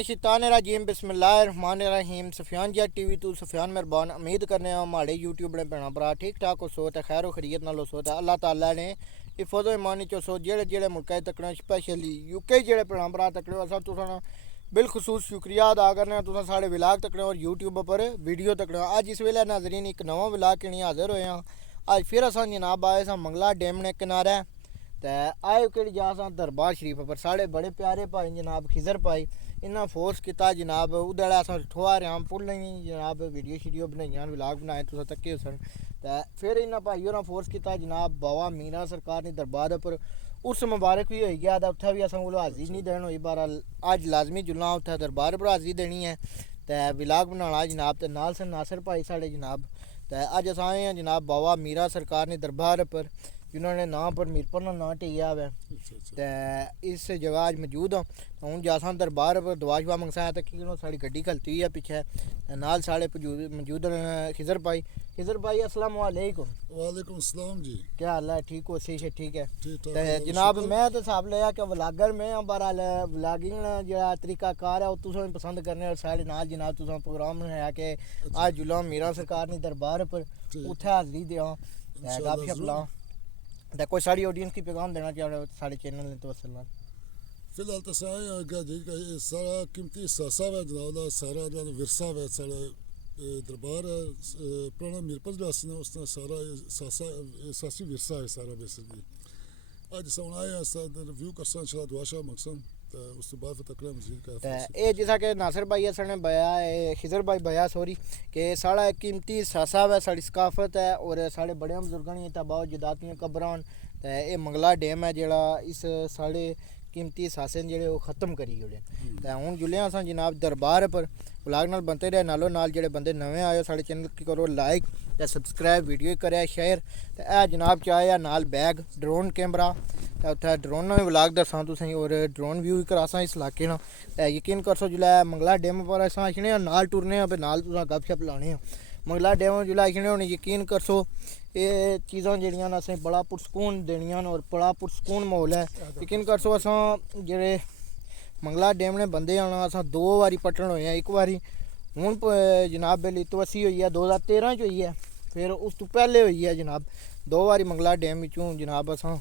मिनश्शैतानिर्रजीम बिस्मिल्लाहिर्रहमानिर्रहीम। सुफियान जी टीवी तू सुफियान मेहरबान। उम्मीद करने हमारे यूट्यूब ने भैन भरा ठीक ठाक हो सो तो खैर खरीत नाल सो तो अल्लाह ताला ने हिफाजत ईमानी चो सो जेड़े मुल्क तकने स्पैशली यूके जेड़े भैन भरा तकने अस तुसां बिलखसूस शुक्रिया अदा करने तुसां साढ़े विलाग तकने और यूट्यूब पर वीडियो तकने। अज इस वेले नाजरीन एक नवा विलाग किनी हाजिर होए हैं। अज फिर अस जनाब आए सा मंगला डैम ने किनारे ते आए कि जा दरबार शरीफ पर साढ़े बड़े प्यारे भाई जनाब खिजर भाई इन्ना फोर्स किया जनाब उधर अस ठोआ रहा पुल नहीं जनाब वीडियो शीडियो बनाई विलाग बनाए तुस तके सन तो फिर इन्होंने भाई होर फोर्स किया जनाब बाबा मीरा सरकार ने दरबार पर उस मुबारक भी हो गया तो उत्थे भी असें कोल हाजिरी नहीं देन हुई बहरहाल अज लाजमी जुलना उत्थे दरबार पर हाजिरी देनी है तो विलाग बनाना जनाब तो नाल सन नासिर भाई साढ़े जनाब तो अज अस आए हैं जनाब बाबा मीरा सरकार ने दरबार पर जिन्होंने नाम पर मीरपुर ना नाम टिया हुआ तो इस जगह अज मौजूद हाँ। हूँ जासा दरबार पर दुआ शुआ मंगसाया तो कि साड़ी गड्डी खलती हुई है पिछे नाल साढ़े मौजूद खिजर भाई अस्सलाम वालेकुम। वालेकुम अस्सलाम जी। क्या हाल है? ठीक हो? सही से ठीक है। तो जनाब मैं तो हिसाब लिया कि व्लागर में बहरहाल व्लागिंग जो तरीकाकार है तुसें पसंद करने और साढ़े नाल जनाब तुसें प्रोग्राम है कि अज जुलम मीरा सरकार ने दरबार पर उत्थे हाजिरी दें गपशप लां तो कोई साड़ी ऑडियंस की पैगाम देना चाह रहे हो साढ़े चैनल ने तो असल फिलहाल तो सारा कीमती सासा है जनाब सारा विरसा है सारा दरबार है पुराना मीरपुर रियासत ने उसने सारा सासा सासी विरसा है सारा बेसिकली अज हम आए रिव्यू करसा इंशाल्लाह दुआ शाह मकसद तो उस बाद फिर तकड़ा मजीद का ये जैसा कि नासिर भाई ने बया खिजर भाई बया सॉरी कि साढ़ा एक कीमती सासा है साड़ी सकाफत है और साढ़े बड़े बुजुर्गों ने तबाह जदातियाँ कबरान तो ये मंगला डैम है जोड़ा इस साढ़े कीमती सासे जेड़े वो ख़त्म करी ओड़े तो हूँ जुले अस जनाब दरबार पर व्लाग नाल बनते रहे नालों नाल जेड़े बंदे नवे आए साढ़े चैनल की करो लाइक तो सबसक्राइब वीडियो करे शेयर तो यह जनाब चाहे नाल बैग ड्रोन कैमरा तो उत्थे ड्रोन में व्लाग दसा तुसें और ड्रोन व्यू करासा इस इलाके ना तो यकीन कर सो जिसलै मंगला डैम पर अस अखने नाल टुरने पे नाल तुसें गपशप लाने मंगला डैम जिसलै अखने होने यकीन कर सो ये चीज़ां जेह्ड़ियां असें बड़ा पुरसकून देनियां और बड़ा पुरसकून माहौल है। यकीन कर सो असां जेह्ड़े मंगला डैम ने बंदे आना असां 2 बारी पट्टन होए हैं। एक बारी हूँ जनाब लितवसी होई है 2013 च होई है फिर उस तो पहले होई है जनाब 2 बारी मंगला डैम विचों जनाब असां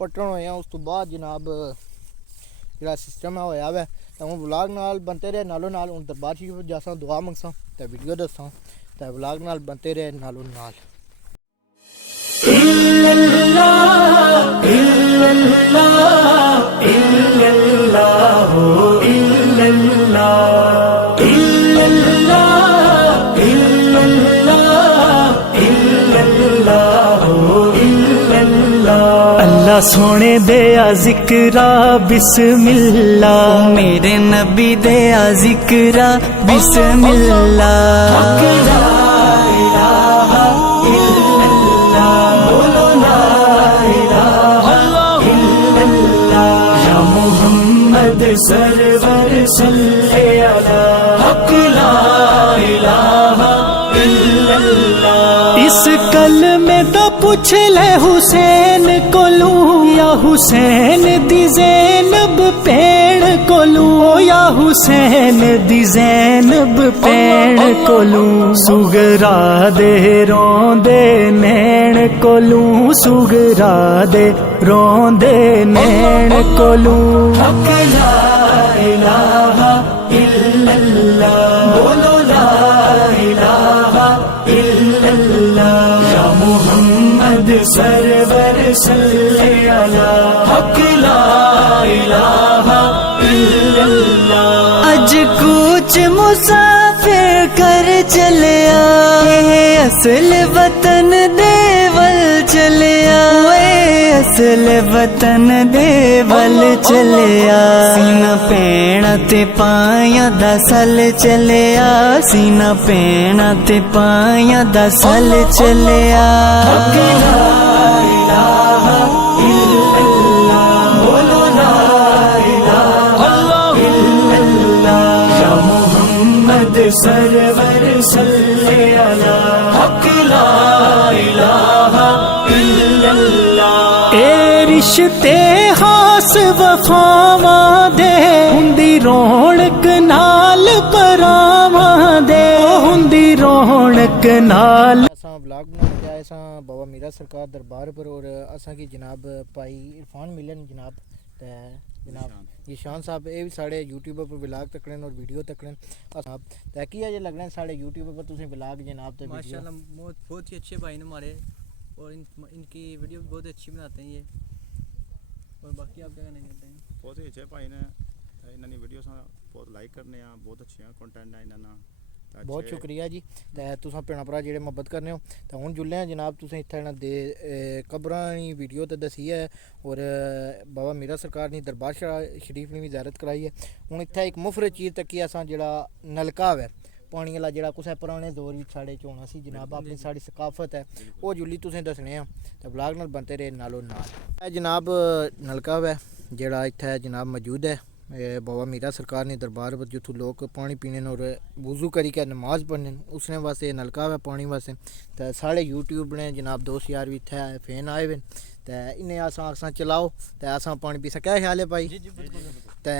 पट्टन होए हैं। उस तो बाद जनाब जेह्ड़ा सिस्टम है होया वै तो हूँ व्लाग नाल बनते रहे नालों नाल हूँ दरबार शरीफ जासा दुआ मंगसा तो वीडियो दसा तो व्लाग नाल बनते रहे नालों नाल। अल्लाह सोने दया जिक्रा बिस्मिल्ला मेरे नबी दया जिक्रा बिस्मिल्ला सरवर सल्ले अला हक ला इलाहा इल्लल्लाह। इस कलमे तो पूछ ले हुसैन कोलू या हुसैन दी ज़ैनब पेड़ कोलू या हुसैन दी ज़ैनब पेड़ कोलू सुगरा दे रोंदे नैन कोलू सुगरा दे रोंदे नैन कोलू हक ला इलाहा इल्लल्लाह बोलो ला इलाहा इल्लल्लाह या मुहम्मद सरवर सल्ले अला हक ला इलाहा इल्लल्लाह। अज कुछ मुसाफिर कर चलिया असल वतन देवल चलिया असल वतन देवल चलिया सीना पैना ते पाया दा सल चलिया सीना पैना ते पाया दा सल चलिया बोलो ला इलाहा इल्लल्लाह या मुहम्मद सरवर सल्ले अला हक ला इलाहा इल्लल्लाह। ए रिश्ते हाँ खास वफावां दे हुंदी रौनक नाल परावां दे हुंदी रौनक नाल असां ब्लॉग बनाने आए सां बाबा मीरा सरकार दरबार पर और असां की जनाब भाई इरफान मिलन जनाब ते जनाब ईशान साहब ये भी साढ़े यूट्यूब पर ब्लॉग तकड़न और वीडियो तकड़न साहब ते की अजे लग रहे हैं साढ़े यूट्यूब पर तुसें ब्लॉग जनाब ते वीडियो माशाल्लाह बहुत ही अच्छे भाई ने हमारे और इनकी वीडियो भी बहुत अच्छी बनाते हैं ये। और बाकी आप क्या कहना चाहते हैं? बहुत ही अच्छे भाई ने इन्होंने वीडियो बहुत लाइक करने बहुत अच्छे कंटेंट है इन्होंने बहुत शुक्रिया जी ते तुसां भैणां भरा जेह्ड़े मुहब्बत करने हो ते हुण जुल्ले आं जनाब तुसें इत्थै इन्हां दे कब्रां दी वीडियो ते दस्सी है और बाबा मीरा सरकार दी दरबार शरीफ दी भी ज़ियारत कराई है। हुण इत्थै इक मुफरत चीज़ तक्की असां जेह्ड़ा नलका है पानी आह्ला जेह्ड़ा कुसै पराने दौर विच साढ़े च होना सी जनाब अपनी साढ़ी सकाफत है ओह् जुल्ली तुसें दस्सने आं ते ब्लॉग नाल बनते रेह् नालो नाल। एह् जनाब नलका है जेह्ड़ा इत्थै जनाब मौजूद है बाबा मीरा सरकार ने दरबार पर जित्थों लोग पानी पीने और वजू करी के नमाज पढ़ने उसने वास्ते नलका है पानी वास्ते ते साढ़े यूट्यूब ने जनाब दोस्त यार भी इत्थै फैन आए हुए ते इन्हें असां चलाओ ते असां पानी पी क्या ख्याल है भाई ते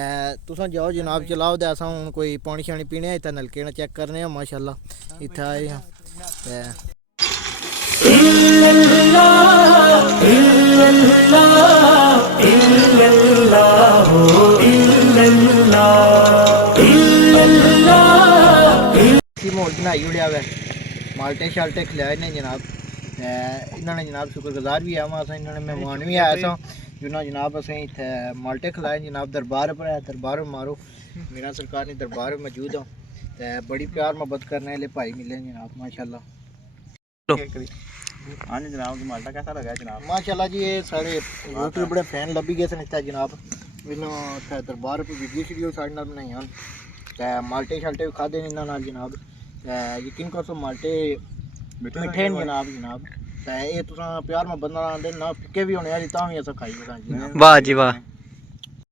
तुसां जाओ जनाब चलाओ ते असां हुण कोई पानी शानी पीने इत्थै नलके ने चेक करने आं माशाल्लाह इत्थै आए आं ते माहौल बनाई ओड़ेआ वै माल्टे शाल्टे खिलाए ने जनाब ते इन्होंने जनाब शुक्रगुजार भी आवां असें इन्होंने मेहमान भी आए सां जिन्होंने जनाब असें इत्थै माल्टे खिलाए जनाब दरबार पर है दरबार मारो मीरा सरकार ने दरबार मौजूद हो ते बड़ी प्यार मोहब्बत करने वाले भाई मिले जनाब माशाल्लाह। हाँ जी जनाब माल्टा कैसा लगा जनाब? माशाल्लाह जी ये साढ़े यूट्यूब बड़े फैन लब्भी गए सन इत्थै जनाब इन्हों इत्थै दरबार पर वीडियो शीडियो साढ़े नाल बनाइयां ते माल्टे शाल्टे भी खाद्धे ने इन्हां नाल जनाब ते यकीन करो माल्टे मिट्ठे न जनाब ते एह् तुसां प्यार मोहब्बत नाल आंदे ना फिक्के भी होने आह्ली तां बी असें खाई ओड़ां जी। वाह जी वाह।